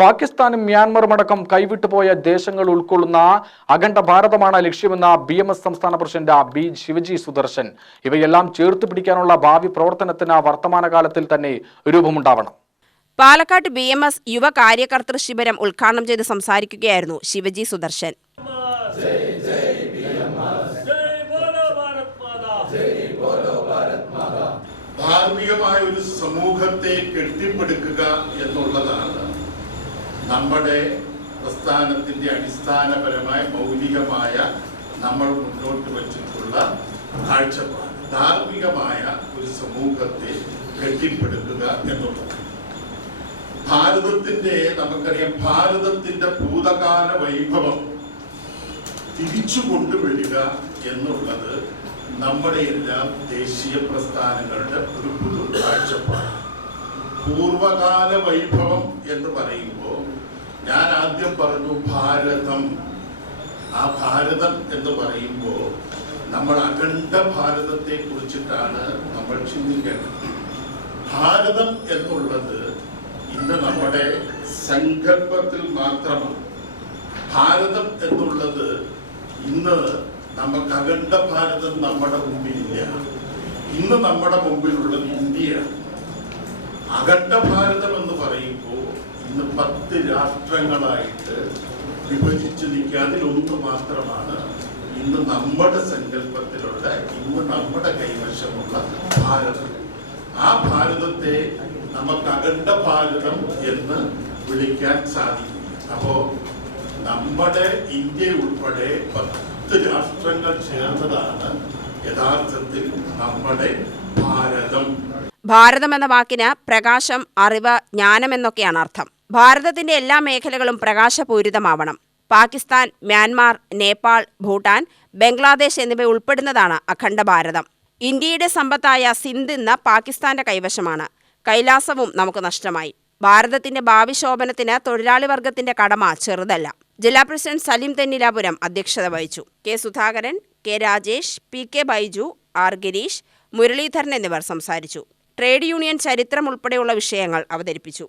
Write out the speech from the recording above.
പാകിസ്ഥാനും മ്യാൻമറും അടക്കം കൈവിട്ടുപോയ ദേശങ്ങൾ ഉൾക്കൊള്ളുന്ന അഖണ്ഡ ഭാരതമാണ് ലക്ഷ്യമെന്ന ബി എം എസ് സംസ്ഥാന പ്രസിഡന്റ് ബി ശിവജി സുദർശൻ. ഇവയെല്ലാം ചേർത്ത് പിടിക്കാനുള്ള ഭാവി പ്രവർത്തനത്തിന് വർത്തമാനകാലത്തിൽ തന്നെ രൂപമുണ്ടാവണം. പാലക്കാട് ബി എം എസ് യുവ കാര്യകർത്തൃ ശിബിരം ഉദ്ഘാടനം ചെയ്ത് സംസാരിക്കുകയായിരുന്നു ശിവജി സുദർശൻ. ധാർമ്മികമായ ഒരു സമൂഹത്തെ കെട്ടിപ്പടുക്കുക എന്ന നമ്മുടെ പ്രസ്ഥാനത്തിന്റെ അടിസ്ഥാനപരമായ മൗലികമായ നമ്മൾ മുന്നോട്ട് വച്ചിട്ടുള്ള കാഴ്ചപ്പാട് ധാർമ്മികമായ ഒരു സമൂഹത്തെ കെട്ടിപ്പടുക്കുക എന്നുള്ളത്. ഭാരതത്തിന്റെ നമുക്കറിയാം ഭാരതത്തിന്റെ ഭൂതകാല വൈഭവം തിരിച്ചു കൊണ്ടുവരിക എന്നുള്ളത് നമ്മുടെ എല്ലാം ദേശീയ പ്രസ്ഥാനങ്ങളുടെ ഒരു പൊതു കാഴ്ചപ്പാട് പൂർവകാല വൈഭവം എന്ന് പറയുമ്പോൾ ഞാൻ ആദ്യം പറഞ്ഞു ഭാരതം. ആ ഭാരതം എന്ന് പറയുമ്പോൾ നമ്മൾ അഖണ്ഡ ഭാരതത്തെ കുറിച്ചിട്ടാണ് നമ്മൾ ചിന്തിക്കേണ്ടത്. ഭാരതം എന്നുള്ളത് ഇന്ന് നമ്മുടെ സങ്കല്പത്തിൽ മാത്രമാണ്. ഭാരതം എന്നുള്ളത് ഇന്ന് നമുക്ക് അഖണ്ഡ ഭാരതം നമ്മുടെ മുമ്പിലില്ല. ഇന്ന് നമ്മുടെ മുമ്പിലുള്ളത് ഇന്ത്യയാണ്. അഖണ്ഡ ഭാരതം എന്ന് പറയുമ്പോൾ ഇന്ന് പത്ത് രാഷ്ട്രങ്ങളായിട്ട് വിഭജിച്ച് നിൽക്കാതിൽ ഒന്ന് മാത്രമാണ് ഇന്ന് നമ്മുടെ സങ്കല്പത്തിലുള്ള ഇന്ന് നമ്മുടെ കൈവശമുള്ള ഭാരതം. ആ ഭാരതത്തെ നമുക്ക് അഖണ്ഡ ഭാരതം എന്ന് വിളിക്കാൻ സാധിക്കും. അപ്പോ നമ്മുടെ ഇന്ത്യ ഉൾപ്പെടെ പത്ത് രാഷ്ട്രങ്ങൾ ചേർന്നതാണ് യഥാർത്ഥത്തിൽ നമ്മുടെ ഭാരതം. ഭാരതം എന്ന വാക്കിന് പ്രകാശം അറിവ് ജ്ഞാനം എന്നൊക്കെയാണ് അർത്ഥം. ഭാരതത്തിന്റെ എല്ലാ മേഖലകളും പ്രകാശപൂരിതമാവണം. പാകിസ്ഥാൻ മ്യാൻമാർ നേപ്പാൾ ഭൂട്ടാൻ ബംഗ്ലാദേശ് എന്നിവ ഉൾപ്പെടുന്നതാണ് അഖണ്ഡ ഭാരതം. ഇന്ത്യയുടെ സമ്പത്തായ സിന്ധ് ഇന്ന് പാകിസ്ഥാന്റെ കൈവശമാണ്. കൈലാസവും നമുക്ക് നഷ്ടമായി. ഭാരതത്തിന്റെ ഭാവി ശോഭനത്തിന് തൊഴിലാളി വർഗത്തിന്റെ കടമ ചെറുതല്ല. ജില്ലാ പ്രസിഡന്റ് സലീം തെന്നിലാപുരം അധ്യക്ഷത വഹിച്ചു. K Sudhakaran K Rajesh P K Baiju R Girish Muraleedharan എന്നിവർ സംസാരിച്ചു. ട്രേഡ് യൂണിയൻ ചരിത്രം ഉൾപ്പെടെയുള്ള വിഷയങ്ങൾ അവതരിപ്പിച്ചു.